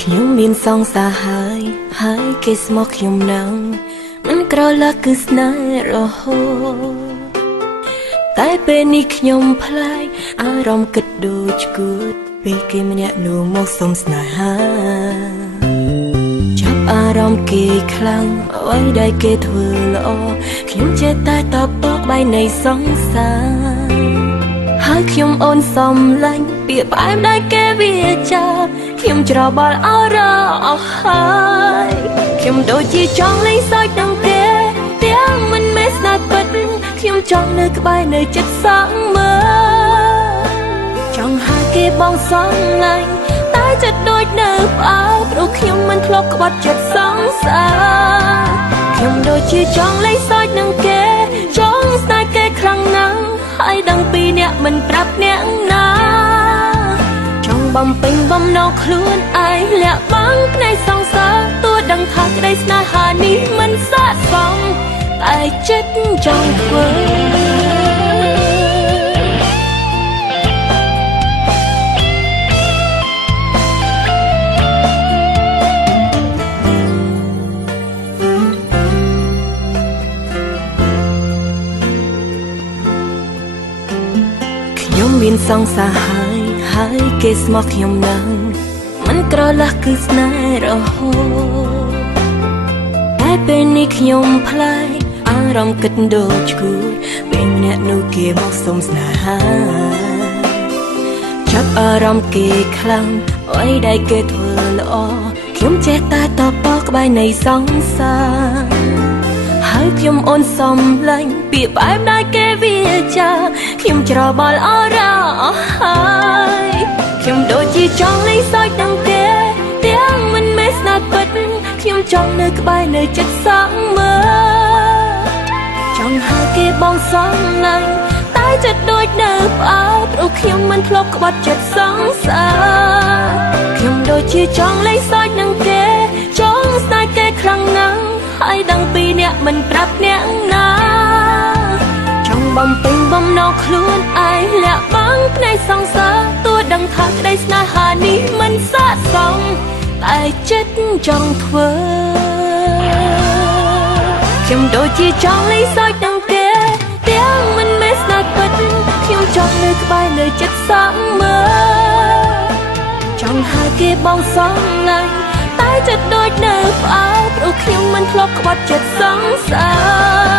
ខ្ញុំមានសង្សារហើយគេស្មោះខ្ញុំនឹងមិនក្រឡាគឺស្នេហ៍រហូតតែពេលនេះខ្ញុំផ្លែកអារម្មណ៍គិតដូចគួតពេលគេម្នាក់នោះមកសុំស្នេហាចាប់អារម្មណ៍គេខ្លាំងអ្វីដែលគេធ្វើល្អខ្ញុំចេះតែតបតក្បែរនៃសង្សារហើយខ្ញុំអូនសំឡាញ់ពាក្យផ្អែមដែលគេវាចាខ្ញុំច្របល់អរអស់ហើយខ្ញុំដូចជាចង់លេងសើចនឹងគេទាំងមិនមែនស្នេហ៍ពិតខ្ញុំចង់នៅក្បែរនៅចិត្តសងមើលចង់ហៅគេបងសំឡាញ់តែចិត្តដូចនៅផ្អើលព្រោះខ្ញុំមិនធ្លាប់ក្បត់ចិត្តសងសារខ្ញុំដូចជាចង់លេងសើចនឹងគេចង់ស្នេហ៍គេខ្លាំងណាស់ហើយដឹងពីអ្នកមិនប្រាប់អ្នកណាចង់បំពេញបំណងខ្លួនឯងលាក់បាំងផ្នែកសងសារទោះដឹងថាក្តីស្នេហានេះមិនស័ក្តិសមតែចិត្តចង់ធ្វើខ្ញុំមានសង្សារហើយគេស្មោះខ្ញុំនឹងមិនក្រឡាស់គឺស្នេហ៍រហូតតែពេលនេះខ្ញុំផ្លែកអារម្មណ៍គិតដូចគួរពេលអ្នកនោះគេមកសុំស្នេហាចាប់អារម្មណ៍គេខ្លាំងអ្វីដែលគេធ្វើល្អខ្ញុំចេះតែតបតក្បែរនៃសង្សារហើយខ្ញុំអូនសំឡាញ់ពាក្យផ្អែមដែលគេវាចាខ្ញុំច្របល់អរអស់ហើយខ្ញុំដូចជាចង់លេងសើចនឹងគេទាំងមិនមែនស្នេហ៍ពិតខ្ញុំចង់នៅក្បែរនៅចិត្តសងមើលចង់ហៅគេបងសំឡាញ់តែចិត្តដូចនៅផ្អើលព្រោះខ្ញុំមិនធ្លាប់ក្បត់ចិត្តសងសារខ្ញុំដូចជាចង់លេងសើចនឹងគេចង់ស្នេហ៍គេខ្លាំងណាស់ហើយដឹងពីអ្នកមិនប្រាប់អ្នកណាចង់បំពេញបំណងខ្លួនឯងលាក់បាំងផ្នែកសងសារទោះដឹងថាក្តីស្នេហានេះមិនស័ក្តិសមតែចិត្តចង់ធ្វើខ្ញុំដូចជាចង់លេងសើចនឹងគេទាំងមិនមែនស្នេហ៍ពិតខ្ញុំចង់នៅក្បែរនៅចិត្តសងមើលចង់ហៅគេបងសំឡាញ់តែចិត្តដូចនៅផ្អើលព្រោះខ្ញុំមិនធ្លាប់ក្បត់ចិត្តសងសា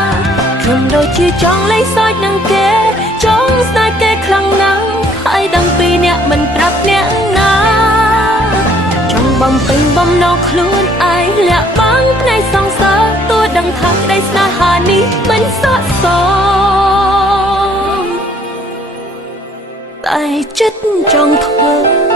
រខ្ញុំដូចជាចង់លេងសើចនឹងគេចង់ស្នេហ៍គេខ្លាំងណាស់ហើយដឹងពីអ្នកមិនប្រាប់អ្នកណាចង់បំពេញបំណងខ្លួនឯងលាក់បាំងផ្នែកសងសារទោះដឹងថាក្តីស្នេហានេះមិនស័ក្តិសមតែចិត្តចង់ធ្វើ